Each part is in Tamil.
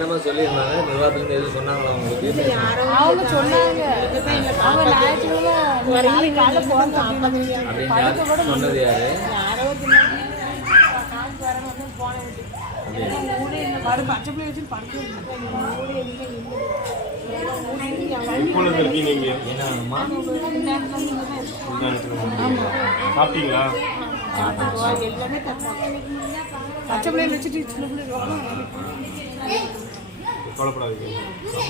என்னமா சொல்லியிருந்தாங்க? நிர்வாகத்துலேருந்து எதுவும் சொன்னாங்களா உங்களுக்கு? அவங்க சொன்னாங்க. அவங்க ஞாயிற்றுக்கிழமை சொன்னது யாரு? சாப்பிட்டீங்களா? எல்லாமே பச்சை பிள்ளைய வச்சுட்டு சின்ன பிள்ளை கவலைப்படாதீங்க.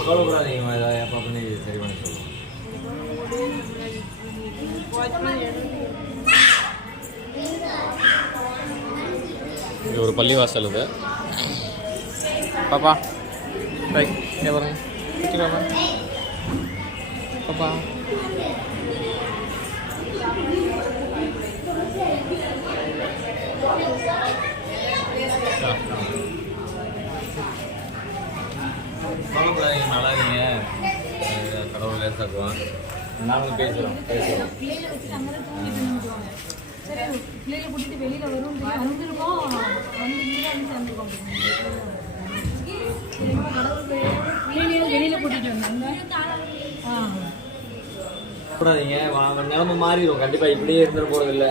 கவலைப்படாதீங்க எப்போ பண்ணி சரி பண்ணி சொல்லுவோம் இங்கே ஒரு பள்ளிவாசல் இது. பாப்பா. பை இங்கே பாருங்க. பாப்பா. கவலைப்படாதீங்க நல்லா இருக்கீங்க? கடவுள் லேசாக்குவான் நாங்களும் பேசுகிறோம் பேசுகிறோம் பிள்ளைகளை கூட்டிட்டு வெளியில வரும் வந்திருக்கோம் வந்து இங்கே வந்து சேர்ந்துருக்கோம் வெளியில கூட்டிட்டு வந்தாங்க கூடாதீங்க வாங்க நிலைமை மாறிடும் கண்டிப்பாக இப்படியே இருந்துட போகிறது இல்லை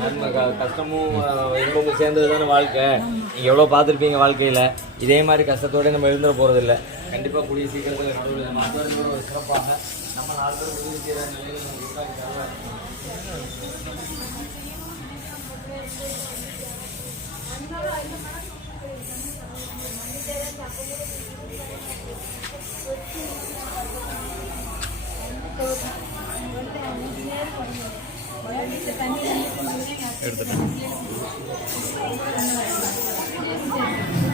நம்ம க கஷ்டமும் இன்பமும் சேர்ந்தது தானே வாழ்க்கை. நீங்கள் எவ்வளோ பார்த்துருப்பீங்க வாழ்க்கையில். இதே மாதிரி கஷ்டத்தோட நம்ம இருந்துட போகிறது இல்லை கண்டிப்பாக கூடிய சீக்கிரத்தில் நடுவில் மாற்றுவதோட ஒரு சிறப்பாக நம்ம நாலு பேர் உதவி செய்கிற நிலையில் நம்ம உருவாக்கிட்டாங்க எடுத்துட்டேன்.